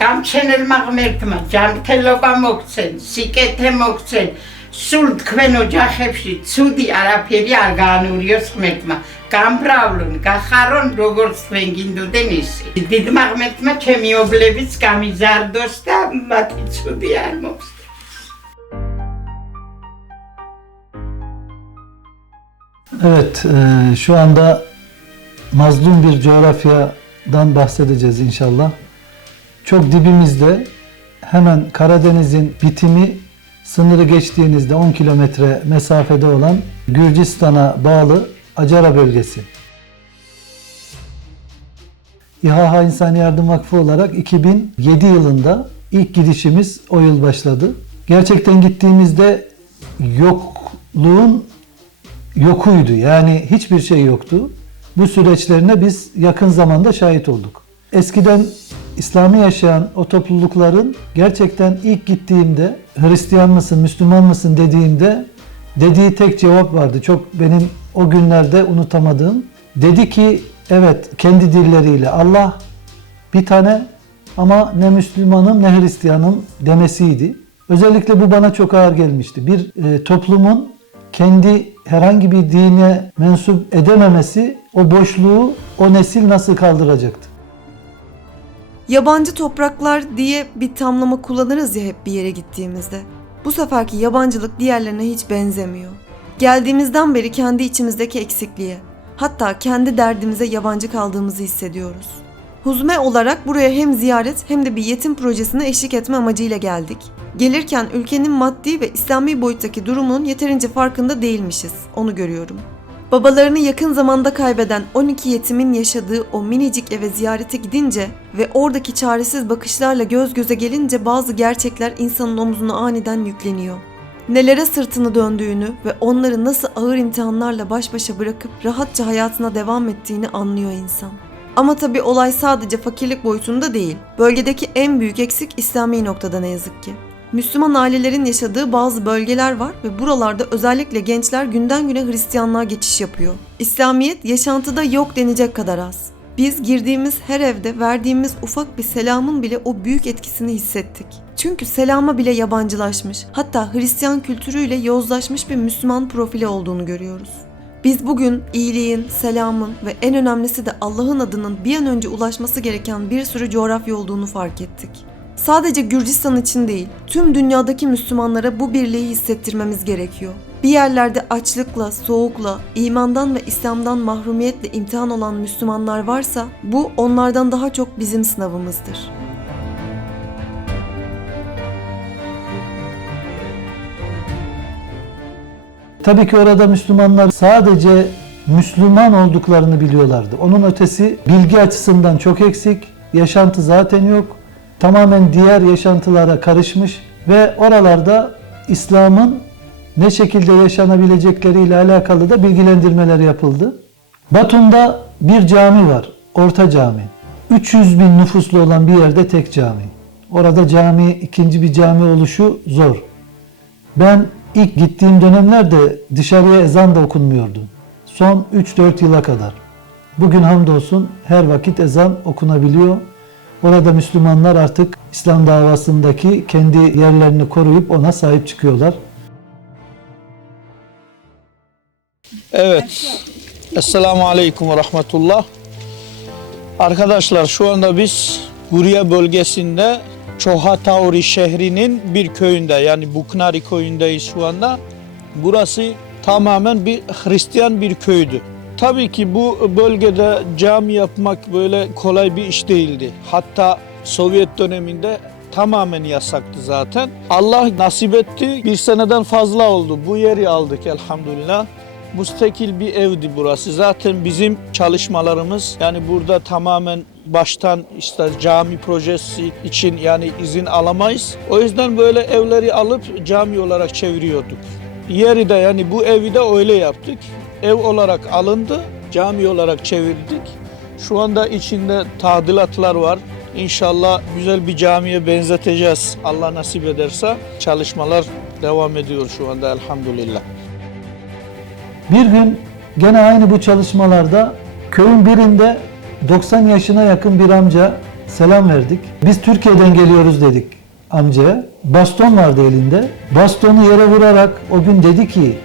გამჩენელმა ღმერთმა ჯანმრთელობა მოგცენ, სიკეთე მოგცენ. სულ თქვენ ოჯახებში ცუდი არაფერი არ გაანურიოს ღმერთმა. გამბრავლონ, გახარონ როგორც თქვენ გინდოდენ ისე. დიდმა ღმერთმა ჩემი ობლებიც გამიზარდოს და მათი ცუდი არ მოხდეს. Evet, e, şu anda mazlum bir coğrafyadan bahsedeceğiz inşallah. Çok dibimizde hemen Karadeniz'in bitimi sınırı geçtiğinizde 10 kilometre mesafede olan Gürcistan'a bağlı Acara bölgesi. İHA İnsan Yardım Vakfı olarak 2007 yılında ilk gidişimiz o yıl başladı. Gerçekten gittiğimizde yokluğun yokuydu. Yani hiçbir şey yoktu. Bu süreçlerine biz yakın zamanda şahit olduk. Eskiden İslami yaşayan o toplulukların gerçekten ilk gittiğimde Hristiyan mısın, Müslüman mısın dediğimde dediği tek cevap vardı. Çok benim o günlerde unutamadığım. Dedi ki evet kendi dilleriyle Allah bir tane ama ne Müslümanım ne Hristiyanım demesiydi. Özellikle bu bana çok ağır gelmişti. Bir e, toplumun kendi herhangi bir dine mensup edememesi o boşluğu o nesil nasıl kaldıracaktı? Yabancı topraklar diye bir tamlama kullanırız ya hep bir yere gittiğimizde. Bu seferki yabancılık diğerlerine hiç benzemiyor. Geldiğimizden beri kendi içimizdeki eksikliğe, hatta kendi derdimize yabancı kaldığımızı hissediyoruz. Huzme olarak buraya hem ziyaret hem de bir yetim projesine eşlik etme amacıyla geldik. Gelirken ülkenin maddi ve İslami boyuttaki durumunun yeterince farkında değilmişiz, onu görüyorum. Babalarını yakın zamanda kaybeden 12 yetimin yaşadığı o minicik eve ziyarete gidince ve oradaki çaresiz bakışlarla göz göze gelince bazı gerçekler insanın omzuna aniden yükleniyor. Nelere sırtını döndüğünü ve onları nasıl ağır imtihanlarla baş başa bırakıp rahatça hayatına devam ettiğini anlıyor insan. Ama tabi olay sadece fakirlik boyutunda değil. Bölgedeki en büyük eksik İslami noktada ne yazık ki. Müslüman ailelerin yaşadığı bazı bölgeler var ve buralarda özellikle gençler günden güne Hristiyanlığa geçiş yapıyor. İslamiyet yaşantıda yok denecek kadar az. Biz girdiğimiz her evde verdiğimiz ufak bir selamın bile o büyük etkisini hissettik. Çünkü selama bile yabancılaşmış, hatta Hristiyan kültürüyle yozlaşmış bir Müslüman profili olduğunu görüyoruz. Biz bugün iyiliğin, selamın ve en önemlisi de Allah'ın adının bir an önce ulaşması gereken bir sürü coğrafya olduğunu fark ettik. Sadece Gürcistan için değil, tüm dünyadaki Müslümanlara bu birliği hissettirmemiz gerekiyor. Bir yerlerde açlıkla, soğukla, imandan ve İslam'dan mahrumiyetle imtihan olan Müslümanlar varsa bu onlardan daha çok bizim sınavımızdır. Tabii ki orada Müslümanlar sadece Müslüman olduklarını biliyorlardı. Onun ötesi bilgi açısından çok eksik, yaşantı zaten yok. Tamamen diğer yaşantılara karışmış ve oralarda İslam'ın ne şekilde yaşanabilecekleriyle alakalı da bilgilendirmeler yapıldı. Batum'da bir cami var, Orta Cami. 300 bin nüfuslu olan bir yerde tek cami. Orada cami, ikinci bir cami oluşu zor. Ben ilk gittiğim dönemlerde dışarıya ezan da okunmuyordu. Son 3-4 yıla kadar. Bugün hamdolsun her vakit ezan okunabiliyor. Orada Müslümanlar artık İslam davasındaki kendi yerlerini koruyup ona sahip çıkıyorlar. Evet. Esselamu Aleyküm ve Rahmetullah. Arkadaşlar şu anda biz Guriye bölgesinde Çohatauri şehrinin bir köyünde yani Buknari köyündeyiz şu anda. Burası tamamen bir Hristiyan bir köydü. Tabii ki bu bölgede cami yapmak böyle kolay bir iş değildi. Hatta Sovyet döneminde tamamen yasaktı zaten. Allah nasip etti. Bir seneden fazla oldu. Bu yeri aldık elhamdülillah. Müstakil bir evdi burası. Zaten bizim çalışmalarımız yani burada tamamen baştan işte cami projesi için yani izin alamayız. O yüzden böyle evleri alıp cami olarak çeviriyorduk. Yeri de yani bu evi de öyle yaptık. Ev olarak alındı, cami olarak çevirdik. Şu anda içinde tadilatlar var. İnşallah güzel bir camiye benzeteceğiz. Allah nasip ederse çalışmalar devam ediyor şu anda elhamdülillah. Bir gün gene aynı bu çalışmalarda köyün birinde 90 yaşına yakın bir amca selam verdik. Biz Türkiye'den geliyoruz dedik amcaya. Baston vardı elinde. Bastonu yere vurarak o gün dedi ki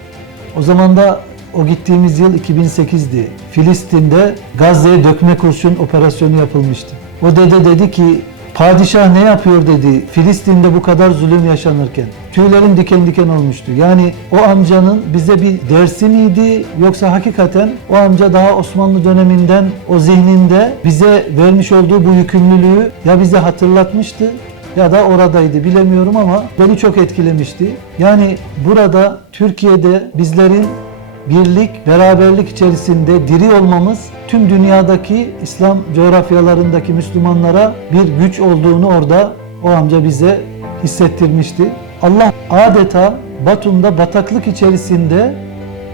o zaman da o gittiğimiz yıl 2008'di. Filistin'de Gazze'ye dökme kurşun operasyonu yapılmıştı. O dede dedi ki padişah ne yapıyor dedi Filistin'de bu kadar zulüm yaşanırken. Tüylerim diken diken olmuştu. Yani o amcanın bize bir dersi miydi yoksa hakikaten o amca daha Osmanlı döneminden o zihninde bize vermiş olduğu bu yükümlülüğü ya bize hatırlatmıştı ya da oradaydı bilemiyorum ama beni çok etkilemişti. Yani burada Türkiye'de bizlerin birlik, beraberlik içerisinde diri olmamız tüm dünyadaki İslam coğrafyalarındaki Müslümanlara bir güç olduğunu orada o amca bize hissettirmişti. Allah adeta Batum'da bataklık içerisinde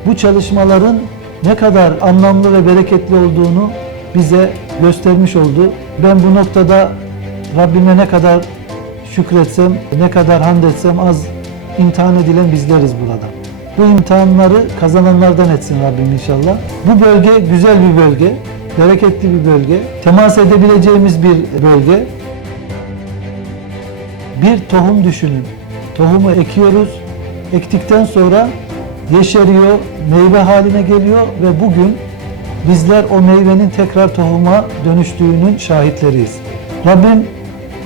bu çalışmaların ne kadar anlamlı ve bereketli olduğunu bize göstermiş oldu. Ben bu noktada Rabbime ne kadar şükretsem, ne kadar hamd etsem az imtihan edilen bizleriz burada. Bu imtihanları kazananlardan etsin Rabbim inşallah. Bu bölge güzel bir bölge, bereketli bir bölge, temas edebileceğimiz bir bölge. Bir tohum düşünün. Tohumu ekiyoruz, ektikten sonra yeşeriyor, meyve haline geliyor ve bugün bizler o meyvenin tekrar tohuma dönüştüğünün şahitleriyiz. Rabbim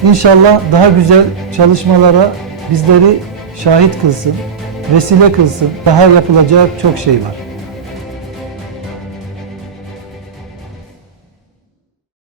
inşallah daha güzel çalışmalara bizleri şahit kılsın, vesile kılsın. Daha yapılacak çok şey var.